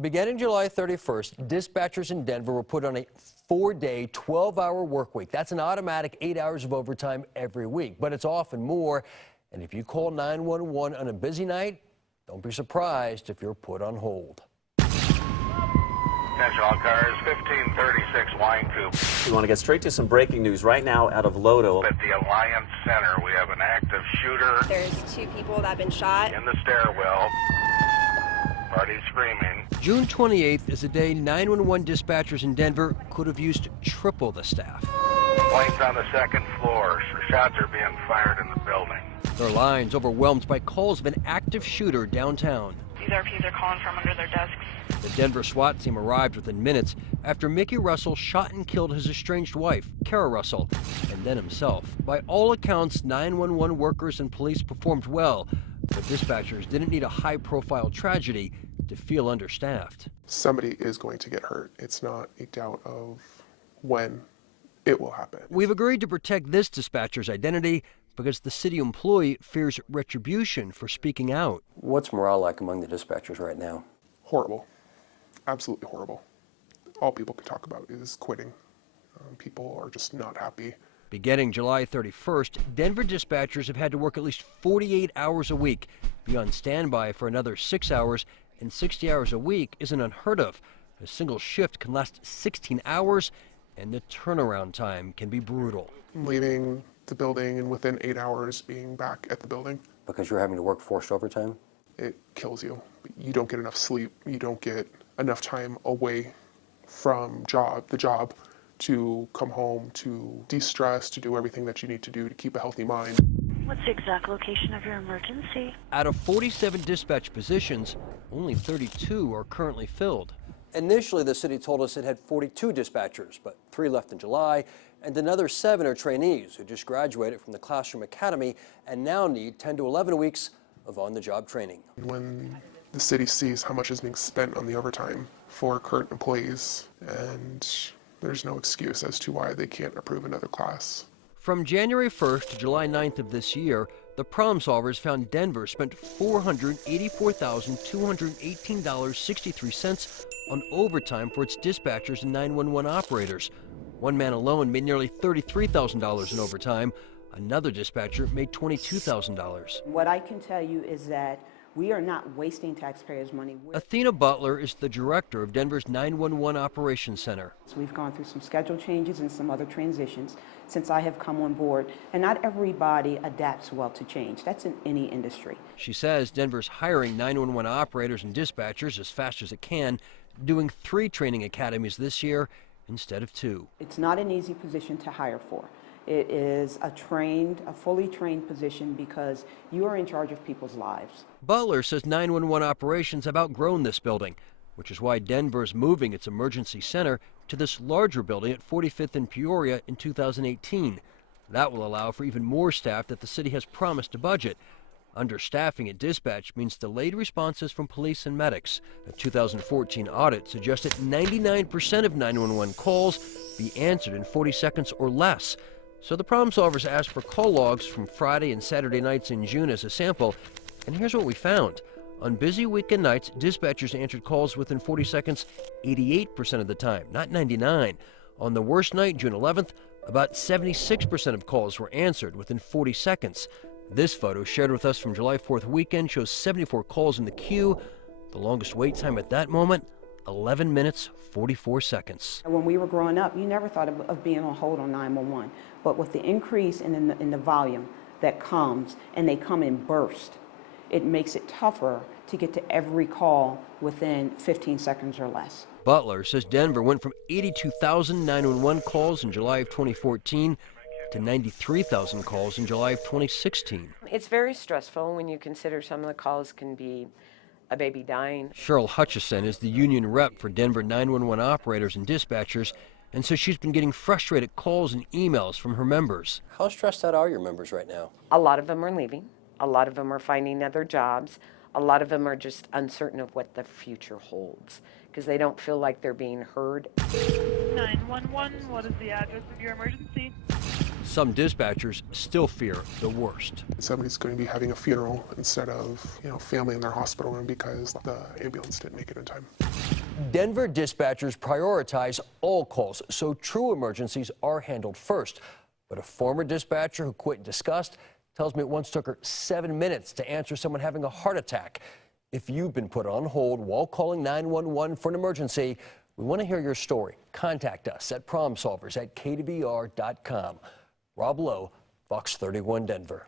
Beginning July 31st, dispatchers in Denver were put on a 4-day, 12-hour work week. That's an automatic 8 hours of overtime every week, but it's often more. And if you call 911 on a busy night, don't be surprised if you're put on hold. Attention all cars, 1536 Wine Coop. We want to get straight to some breaking news right now out of Lodo. At the Alliance Center, we have an active shooter. There's 2 people that have been shot. In the stairwell. Party screaming. June 28th is a day 911 dispatchers in Denver could have used triple the staff. Complaints on the 2nd floor. Shots are being fired in the building. Their lines overwhelmed by calls of an active shooter downtown. These RPs are calling from under their desks. The Denver SWAT team arrived within minutes after Mickey Russell shot and killed his estranged wife, Kara Russell, and then himself. By all accounts, 911 workers and police performed well, but dispatchers didn't need a high-profile tragedy to feel understaffed. Somebody is going to get hurt. It's not a doubt of when it will happen. We've agreed to protect this dispatcher's identity because the city employee fears retribution for speaking out. What's morale like among the dispatchers right now? Horrible. Absolutely horrible. All people can talk about is quitting. People are just not happy. Beginning July 31st, Denver dispatchers have had to work at least 48 hours a week, be on standby for another 6 hours, and 60 hours a week isn't unheard of. A single shift can last 16 hours, and the turnaround time can be brutal. Leaving the building and within 8 hours being back at the building. Because you're having to work forced overtime? It kills you. You don't get enough sleep. You don't get enough time away from the job to come home, to de-stress, to do everything that you need to do to keep a healthy mind. What's the exact location of your emergency? Out of 47 dispatch positions, only 32 are currently filled. Initially, the city told us it had 42 dispatchers, but 3 left in July, and another 7 are trainees who just graduated from the Classroom Academy and now need 10 to 11 weeks of on-the-job training. When the city sees how much is being spent on the overtime for current employees, and there's no excuse as to why they can't approve another class. From January 1st to July 9th of this year, the Problem Solvers found Denver spent $484,218.63 on overtime for its dispatchers and 911 operators. One man alone made nearly $33,000 in overtime. Another dispatcher made $22,000. What I can tell you is that we are not wasting taxpayers' money. Athena Butler is the director of Denver's 911 Operations Center. So we've gone through some schedule changes and some other transitions since I have come on board, and not everybody adapts well to change. That's in any industry. She says Denver's hiring 911 operators and dispatchers as fast as it can, doing 3 training academies this year instead of 2. It's not an easy position to hire for. It is a fully trained position because you are in charge of people's lives. Butler says 911 operations have outgrown this building, which is why Denver is moving its emergency center to this larger building at 45th and Peoria in 2018. That will allow for even more staff that the city has promised to budget. Understaffing at dispatch means delayed responses from police and medics. A 2014 audit suggested 99% of 911 calls be answered in 40 seconds or less. So the Problem Solvers asked for call logs from Friday and Saturday nights in June as a sample, and here's what we found. On busy weekend nights, dispatchers answered calls within 40 seconds 88% of the time, not 99. On the worst night, June 11th, about 76% of calls were answered within 40 seconds. This photo, shared with us from July 4th weekend, shows 74 calls in the queue. The longest wait time at that moment, 11 minutes, 44 seconds. When we were growing up, you never thought of being on hold on 911. But with the increase in the volume that comes, and they come in bursts, it makes it tougher to get to every call within 15 seconds or less. Butler says Denver went from 82,000 911 calls in July of 2014 to 93,000 calls in July of 2016. It's very stressful when you consider some of the calls can be a baby dying. Cheryl Hutchison is the union rep for Denver 911 operators and dispatchers, and so she's been getting frustrated calls and emails from her members. How stressed out are your members right now? A lot of them are leaving. A lot of them are finding other jobs. A lot of them are just uncertain of what the future holds because they don't feel like they're being heard. 911, what is the address of your emergency? Some dispatchers still fear the worst. Somebody's going to be having a funeral instead of, family in their hospital room because the ambulance didn't make it in time. Denver dispatchers prioritize all calls, so true emergencies are handled first. But a former dispatcher who quit in disgust tells me it once took her 7 minutes to answer someone having a heart attack. If you've been put on hold while calling 911 for an emergency, we want to hear your story. Contact us at problemsolvers@kdvr.com. Rob Lowe, Fox 31 Denver.